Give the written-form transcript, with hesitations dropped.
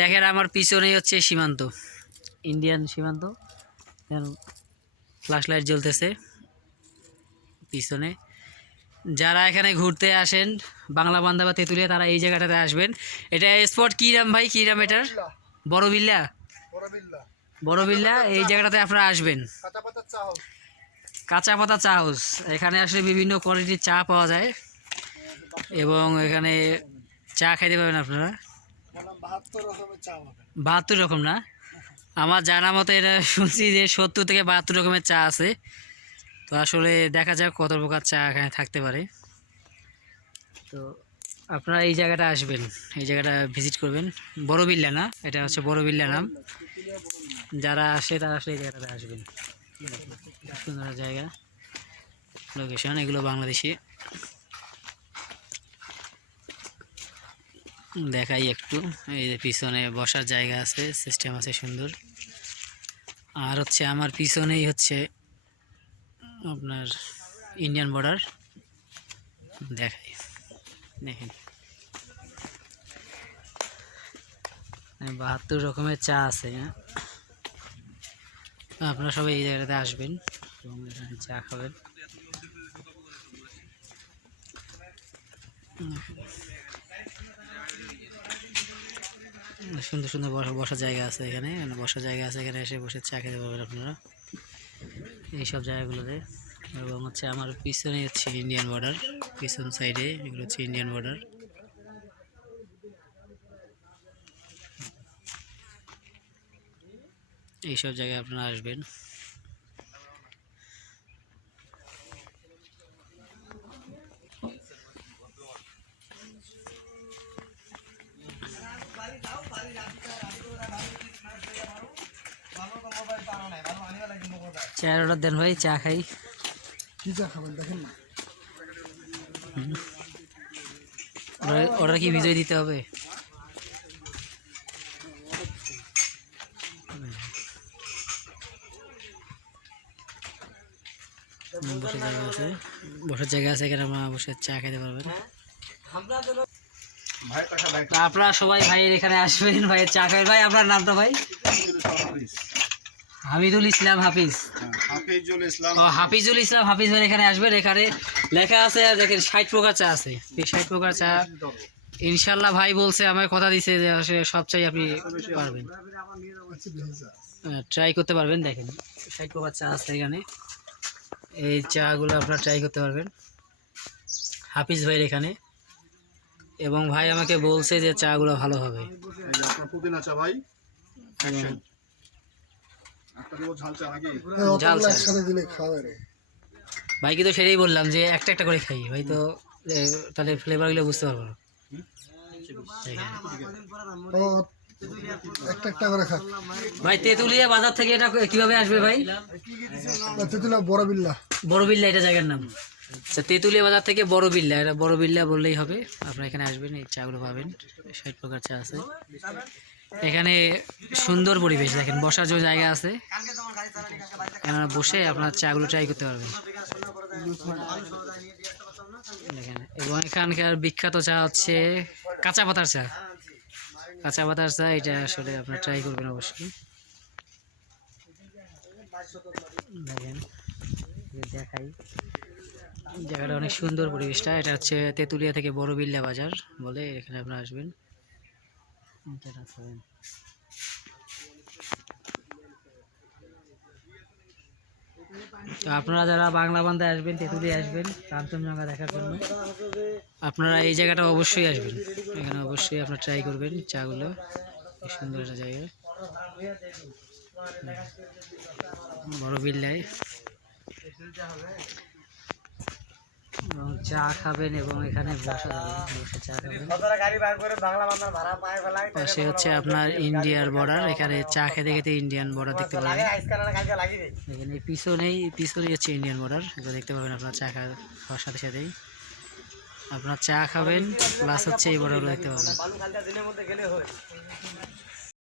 দেখেন আমার পিছনেই হচ্ছে সীমান্ত, ইন্ডিয়ান সীমান্ত। ফ্ল্যাশ লাইট জ্বলতেছে পিছনে। যারা এখানে ঘুরতে আসেন বাংলা বান্ধা বা তেঁতুলিয়া, তারা এই জায়গাটাতে আসবেন। এটা স্পট কী নাম ভাই, কী নাম এটার? বড়বিল্লা। বড়বিল্লা এই জায়গাটাতে আপনারা আসবেন। কাঁচা পাতা চা হাউস, এখানে আসলে বিভিন্ন কোয়ালিটির চা পাওয়া যায় এবং এখানে চা খাইতে পারবেন আপনারা। 72 রকম না, আমার জানা মতো এটা শুনছি যে 70 থেকে 72 রকমের চা আছে। তো আসলে দেখা যাক কত প্রকার চা এখানে থাকতে পারে। তো আপনারা এই জায়গাটা আসবেন, এই জায়গাটা ভিজিট করবেন। বড়বিল্লা না, এটা হচ্ছে বড়বিল্লা নাম। যারা আসে তারা আসলে এই জায়গাটাতে আসবেন। সুন্দর জায়গা, লোকেশন এগুলো বাংলাদেশে। দেখাই একটু, এই যে পিছনে বসার জায়গা আছে, সিস্টেম আছে সুন্দর। আর হচ্ছে আমার পিছনেই হচ্ছে আপনার ইন্ডিয়ান বর্ডার। দেখাই, দেখেন 72 রকমের চা আছে। আপনারা সবাই এই জায়গাটাতে আসবেন এবং এখানে চা খাবেন। সুন্দর সুন্দর বসার জায়গা আছে এখানে, বসার জায়গা আছে, এখানে এসে বসে চা খেতে পারবেন আপনারা এইসব জায়গাগুলোতে। এবং হচ্ছে আমার পিছনে হচ্ছে ইন্ডিয়ান বর্ডার, পিছন সাইডে এগুলো হচ্ছে ইন্ডিয়ান বর্ডার। এইসব জায়গায় আপনারা আসবেন। চায়ের অর্ডার দেন ভাই, চা খাই। কি চা খাবেন দেখেন না? অর্ডার কি বিজয় দিতে হবে? বসার জায়গা আছে এখানে, আপনারা বসে চা খেতে পারবেন। আপনারা সবাই ভাইয়ের এখানে আসবেন, ভাইয়ের চা খাবেন। ভাই আপনার নামটা ভাই? হামিদুল ইসলাম হাফিজ। হাফিজুল ইসলাম হাফিজ ভাই এখানে আসবেন। এখানে লেখা আছে দেখেন 60 প্রকার চা আছে। এই 60 প্রকার চা ইনশাল্লাহ ভাই বলছে, আমার কথা দিছে যে আসলে সব চাই আপনি পারবেন, ট্রাই করতে পারবেন। দেখেন 60 প্রকার চা আছে এখানে, এই চাগুলো আপনারা ট্রাই করতে পারবেন হাফিজ ভাইয়ের এখানে। এবং ভাই আমাকে বলছে যে চাগুলো ভালো হবে। ভাইকে তো সেটাই বললাম যে একটা একটা করে খাই, ভাই তো তাহলে ফ্লেভারগুলো বুঝতে পারবো না। ভাই তেঁতুলিয়া বাজার থেকে এটা কিভাবে আসবে ভাই? বড়বিল্লা এটা জায়গার নাম। আচ্ছা, তেঁতুলিয়া বাজার থেকে বড়বিল্লা, এটা বড়বিল্লা বললেই হবে। আপনারা এখানে আসবেন, এই চাগুলো পাবেন। 60 প্রকার চা আছে এখানে। সুন্দর পরিবেশ, দেখেন বসার যে জায়গা আছে, আপনারা বসে আপনার চাগুলো ট্রাই করতে পারবেন দেখেন। এবং এখানকার বিখ্যাত চা হচ্ছে কাঁচা পাতার চা। কাঁচা পাতার চা এটা আসলে আপনারা ট্রাই করবেন অবশ্যই। দেখেন দেখাই, জায়গাটা অনেক সুন্দর পরিবেশটা। এটা হচ্ছে তেঁতুলিয়া থেকে বড়বিল্লা বাজার বলে, এখানে আপনারা আসবেন। তো আপনারা যারা বাংলা বান্ধায় আসবেন, তেঁতুলিয়া আসবেন কাঞ্চনজঙ্ঘা দেখার জন্য, আপনারা এই জায়গাটা অবশ্যই আসবেন। এখানে অবশ্যই আপনারা ট্রাই করবেন চাগুলো, সুন্দর একটা জায়গা বড়বিল্লায়। এবং চা খাবেন এবং এখানে বসে চা খাবেন। পাশে হচ্ছে আপনার ইন্ডিয়ার বর্ডার, এখানে চা খেতে খেতে ইন্ডিয়ান বর্ডার দেখতে পাবেন। এখানে পিছনেই হচ্ছে ইন্ডিয়ান বর্ডার, এগুলো দেখতে পাবেন আপনার চা খাওয়ার সাথে সাথেই। আপনার চা খাবেন প্লাস হচ্ছে এই বর্ডারগুলো দেখতে পাবেন।